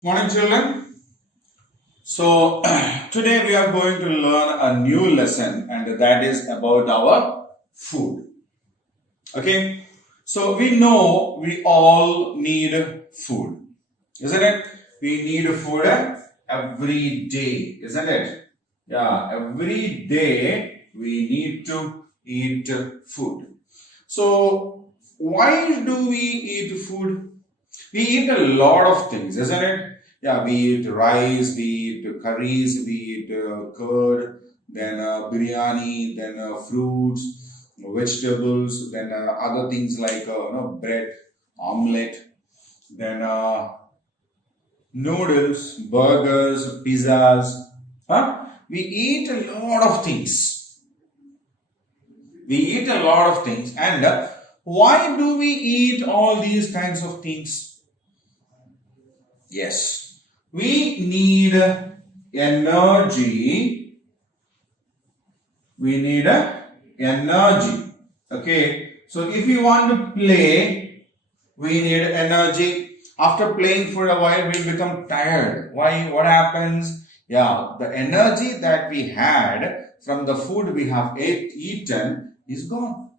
Morning, children. So, today we are going to learn a new lesson, and that is about our food. Okay, so we know we all need food, isn't it? We need food every day, isn't it? Yeah, every day we need to eat food. So, why do we eat food? We eat a lot of things, isn't it? Yeah, we eat rice, we eat curries, we eat curd, then biryani, then fruits, vegetables, then other things like bread, omelette, then noodles, burgers, pizzas. Huh? We eat a lot of things. We eat a lot of things, and why do we eat all these kinds of things? Yes, we need energy. We need energy. Okay, so if you want to play, we need energy. After playing for a while, we become tired. Why? What happens? Yeah, the energy that we had from the food we have eaten is gone,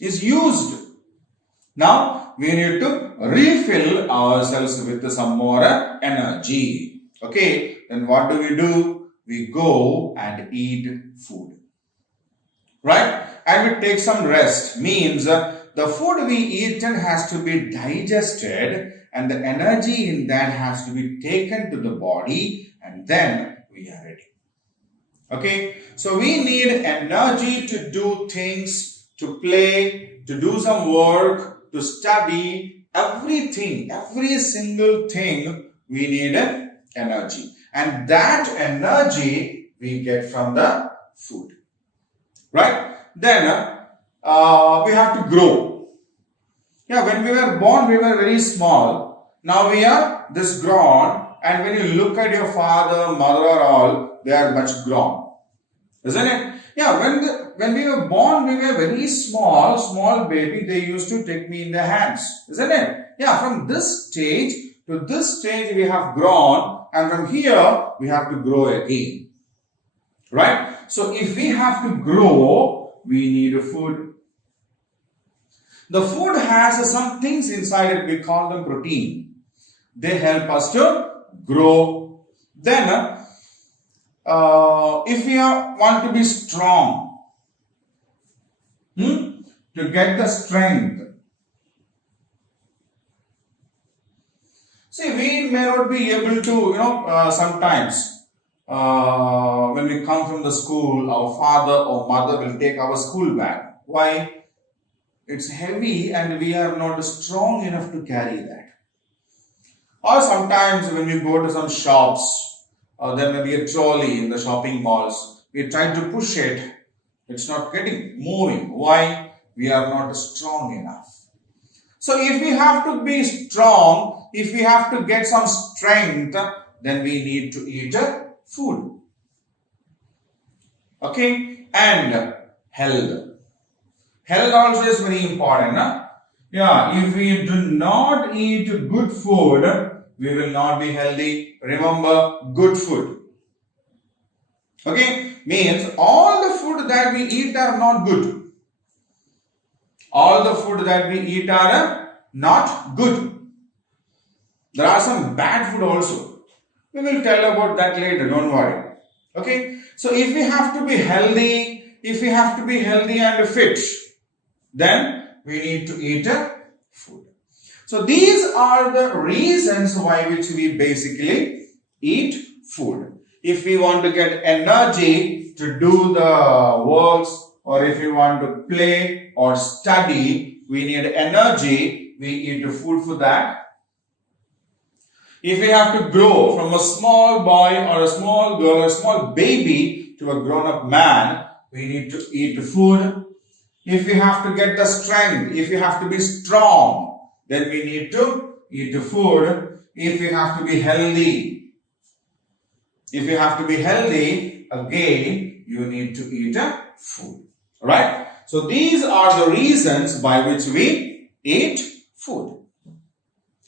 is used. Now we need to refill ourselves with some more energy. Okay, then what do? We go and eat food. Right? And we take some rest. Means the food we eaten has to be digested and the energy in that has to be taken to the body and then we are ready. Okay, so we need energy to do things, to play, to do some work, to study, everything, every single thing we need energy. And that energy we get from the food. Right? Then we have to grow. Yeah, when we were born, we were very small. Now we are this grown. And when you look at your father, mother, or all, they are much grown. Isn't it? Yeah, when we were born, we were very small baby. They used to take me in their hands. Isn't it? Yeah, from this stage to this stage, we have grown. And from here, we have to grow again. Right? So, if we have to grow, we need food. The food has some things inside it. We call them protein. They help us to grow. Then, if we want to be strong, to get the strength. See, we may not be able to, sometimes when we come from the school, our father or mother will take our school bag. Why? It's heavy and we are not strong enough to carry that. Or sometimes when we go to some shops, or there may be a trolley in the shopping malls, we try to push it, it's not moving. Why? We are not strong enough. So if we have to be strong, if we have to get some strength, then we need to eat food. Okay? And health. Health also is very important. Huh? Yeah, if we do not eat good food, we will not be healthy. Remember, good food. Okay? Means all the food that we eat are not good. All the food that we eat are not good. There are some bad food also. We will tell about that later, don't worry. Okay? So if we have to be healthy, and fit, then we need to eat food. So these are the reasons why which we basically eat food. If we want to get energy to do the works, or if we want to play or study, we need energy, we eat food for that. If we have to grow from a small boy or a small girl or a small baby to a grown-up man, we need to eat food. If we have to get the strength, if we have to be strong, then we need to eat food. If we have to be healthy, again, you need to eat food. Alright? So these are the reasons by which we eat food.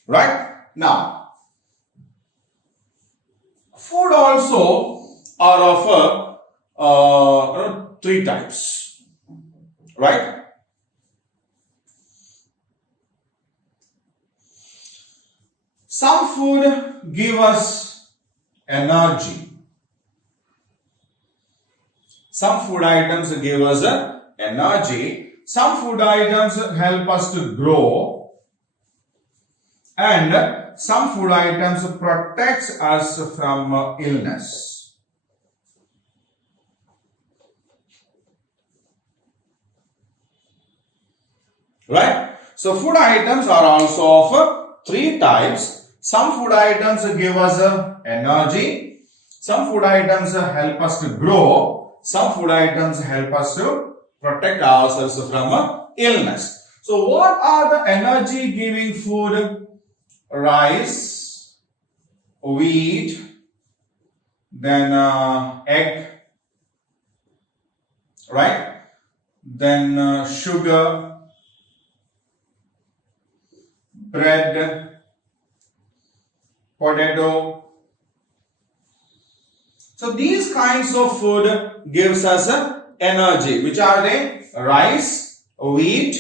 Right? Now, food also are of three types, right? Some food give us energy. Some food items give us energy. Some food items help us to grow. And some food items protects us from illness. Right? So food items are also of three types. Some food items give us energy. Some food items help us to grow. Some food items help us to protect ourselves from illness. So what are the energy giving food? Rice, wheat, then egg, right? Then sugar, bread, potato. So these kinds of food gives us energy. Which are they? Rice, wheat,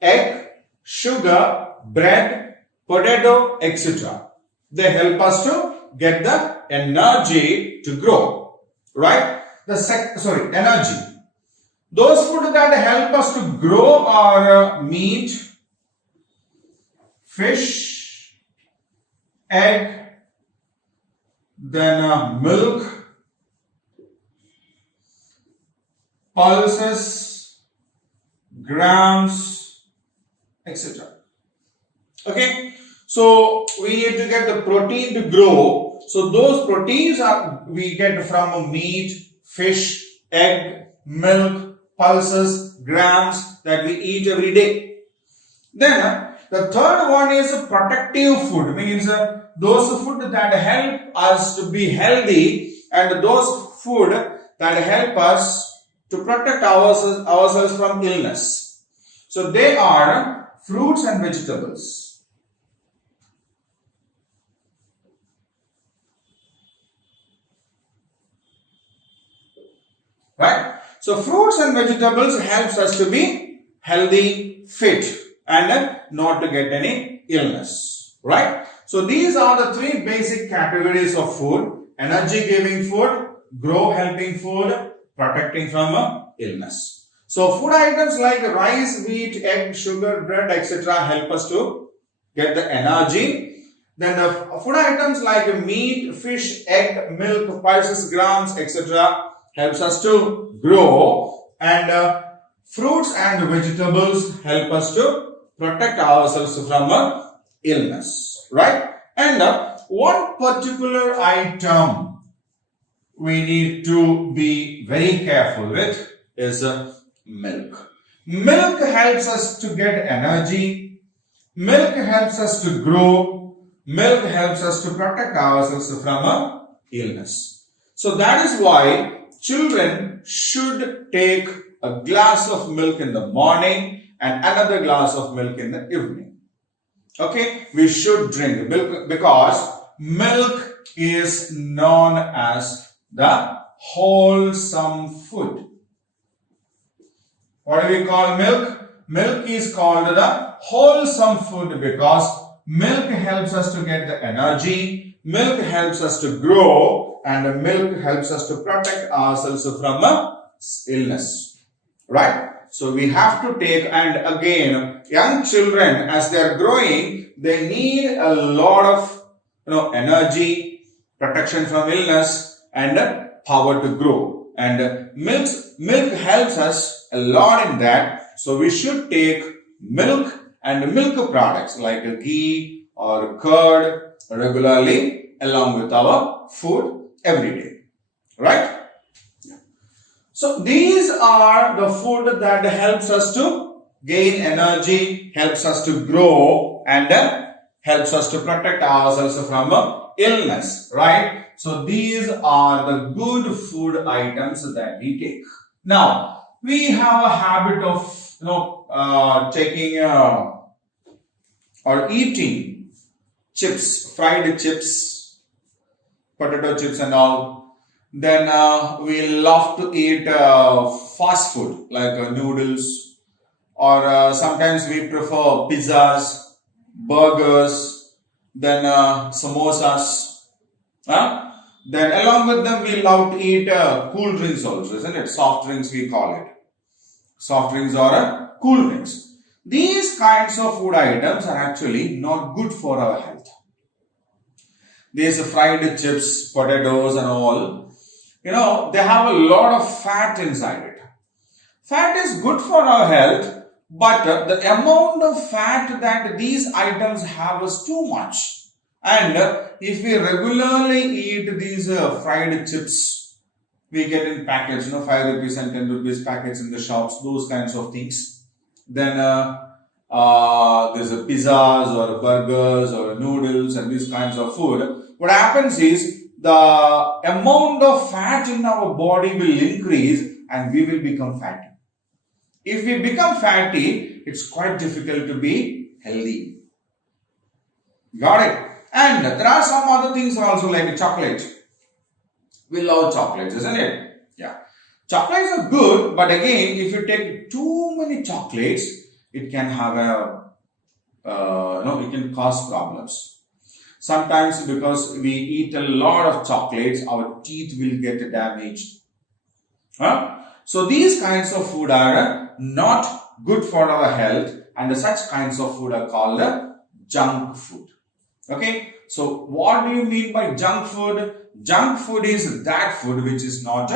egg, sugar, bread, potato, etc. They help us to get the energy to grow. Right? Energy. Those food that help us to grow are meat, fish, egg, then milk, pulses, grams, etc. Okay, so we need to get the protein to grow. So those proteins are we get from meat, fish, egg, milk, pulses, grams that we eat every day. Then the third one is protective food, means those food that help us to be healthy and those food that help us to protect ourselves from illness. So they are fruits and vegetables. Right? So fruits and vegetables helps us to be healthy, fit, and not to get any illness. Right? So these are the three basic categories of food: energy giving food, grow helping food, protecting from illness. So food items like rice, wheat, egg, sugar, bread, etc. help us to get the energy. Then the food items like meat, fish, egg, milk, pulses, grams, etc. helps us to grow. And fruits and vegetables help us to protect ourselves from illness. Right? And one particular item we need to be very careful with is milk. Milk helps us to get energy. Milk helps us to grow. Milk helps us to protect ourselves from illness. So that is why children should take a glass of milk in the morning and another glass of milk in the evening. Okay, we should drink milk because milk is known as the wholesome food. What do we call milk? Milk is called the wholesome food because milk helps us to get the energy, milk helps us to grow, and milk helps us to protect ourselves from illness. Right? So we have to take, and again, young children as they are growing, they need a lot of energy, protection from illness, and power to grow. And milk helps us a lot in that. So we should take milk and milk products like ghee or curd regularly along with our food every day. Right? So these are the food that helps us to gain energy, helps us to grow, and helps us to protect ourselves from illness. Right? So these are the good food items that we take. Now, we have a habit of taking or eating chips, fried chips, potato chips and all. Then we love to eat fast food like noodles, or sometimes we prefer pizzas, burgers, then samosas. Then along with them we love to eat cool drinks also, isn't it? Soft drinks we call it. Soft drinks or cool drinks. These kinds of food items are actually not good for our health. These fried chips, potatoes and all, they have a lot of fat inside it. Fat is good for our health, but the amount of fat that these items have is too much. And if we regularly eat these fried chips, we get in packets, 5 rupees and 10 rupees packets in the shops, those kinds of things. Then there's a pizzas or burgers or noodles and these kinds of food. What happens is the amount of fat in our body will increase and we will become fatty. If we become fatty, it's quite difficult to be healthy. Got it? And there are some other things also like chocolate. We love chocolates, isn't it? Yeah. Chocolates are good, but again, if you take too many chocolates, it can have it can cause problems. Sometimes because we eat a lot of chocolates, our teeth will get damaged. So these kinds of food are not good for our health, and such kinds of food are called junk food. Okay, so what do you mean by junk food? Junk food is that food which is not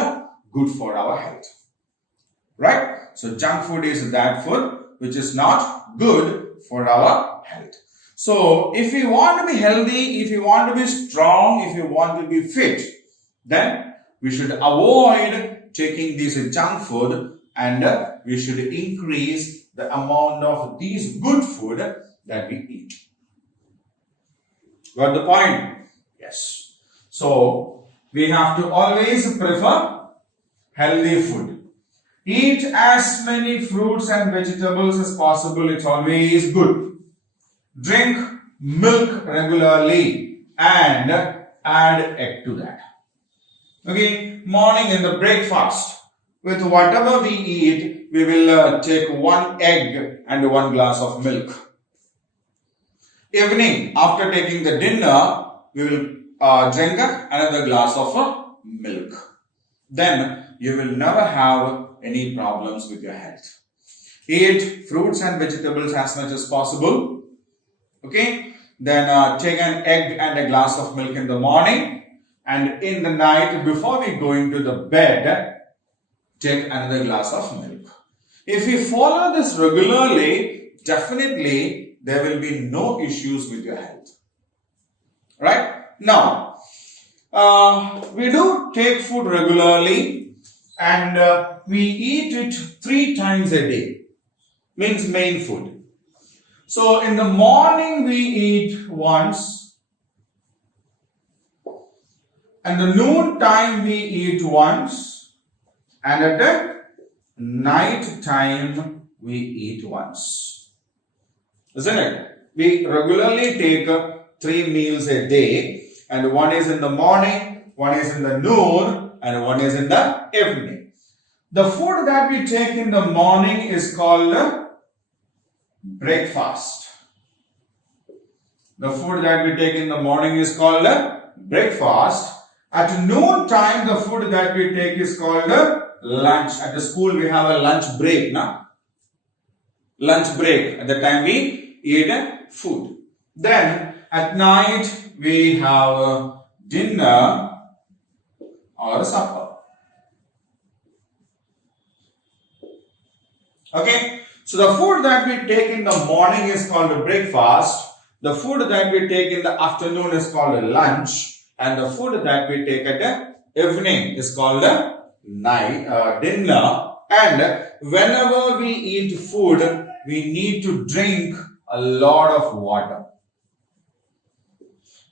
good for our health. Right? So junk food is that food which is not good for our health. So if you want to be healthy, if you want to be strong, if you want to be fit, then we should avoid taking this junk food and we should increase the amount of these good food that we eat. Got the point? Yes. So we have to always prefer healthy food. Eat as many fruits and vegetables as possible. It's always good. Drink milk regularly and add egg to that. Okay, morning in the breakfast, with whatever we eat, we will take 1 egg and 1 glass of milk. Evening, after taking the dinner, we will drink another glass of milk. Then you will never have any problems with your health. Eat fruits and vegetables as much as possible. Okay, then take an egg and a glass of milk in the morning, and in the night before we go into the bed, take another glass of milk. If we follow this regularly, definitely there will be no issues with your health. Right? Now, we do take food regularly and we eat it 3 times a day. Means main food. So in the morning we eat once, and the noon time we eat once, and at the night time we eat once. Isn't it? We regularly take 3 meals a day, and one is in the morning, one is in the noon, and one is in the evening. The food that we take in the morning is called breakfast. The food that we take in the morning is called breakfast. At noon time, the food that we take is called lunch. At the school, we have a lunch break. Lunch break. At the time, we eat food. Then, at night, we have dinner or supper. Okay. So the food that we take in the morning is called a breakfast. The food that we take in the afternoon is called a lunch. And the food that we take at the evening is called a dinner. And whenever we eat food, we need to drink a lot of water.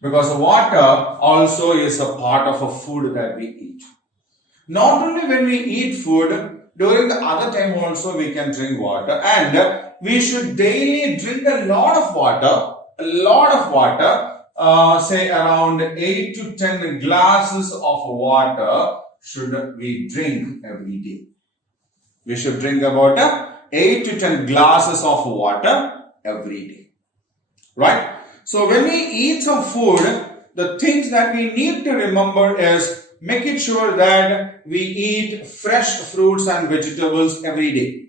Because water also is a part of a food that we eat. Not only when we eat food, during the other time also we can drink water, and we should daily drink a lot of water say around 8 to 10 glasses of water should we drink every day. We should drink about 8 to 10 glasses of water every day. Right? So when we eat some food, the things that we need to remember is making sure that we eat fresh fruits and vegetables every day.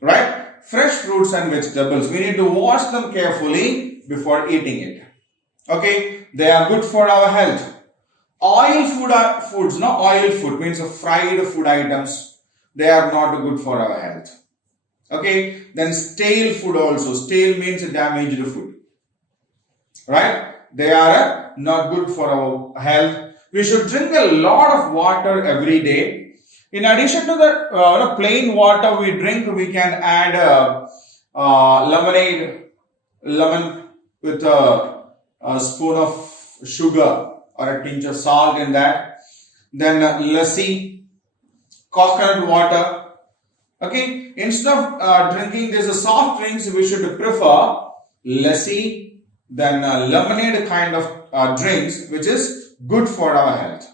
Right? Fresh fruits and vegetables. We need to wash them carefully before eating it. Okay? They are good for our health. Oil foods, no oil food means fried food items. They are not good for our health. Okay? Then stale food also. Stale means damaged food. Right? They are not good for our health. We should drink a lot of water every day. In addition to the plain water we drink, we can add lemon with a spoon of sugar or a pinch of salt in that. Then lassi, coconut water. Okay, instead of drinking these soft drinks, we should prefer lassi, then lemonade kind of drinks, which is good for our health.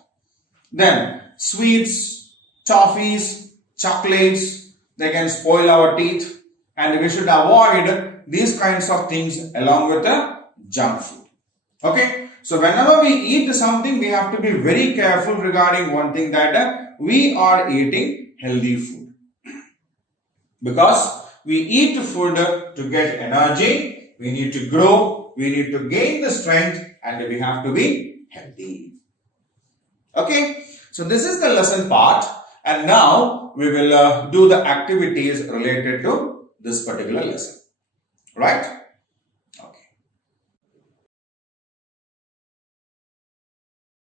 Then sweets, toffees, chocolates, they can spoil our teeth, and we should avoid these kinds of things along with the junk food. Okay, so whenever we eat something, we have to be very careful regarding one thing, that we are eating healthy food. Because we eat food to get energy, we need to grow, we need to gain the strength, and we have to be healthy. Okay, so this is the lesson part, and now we will do the activities related to this particular lesson. Right?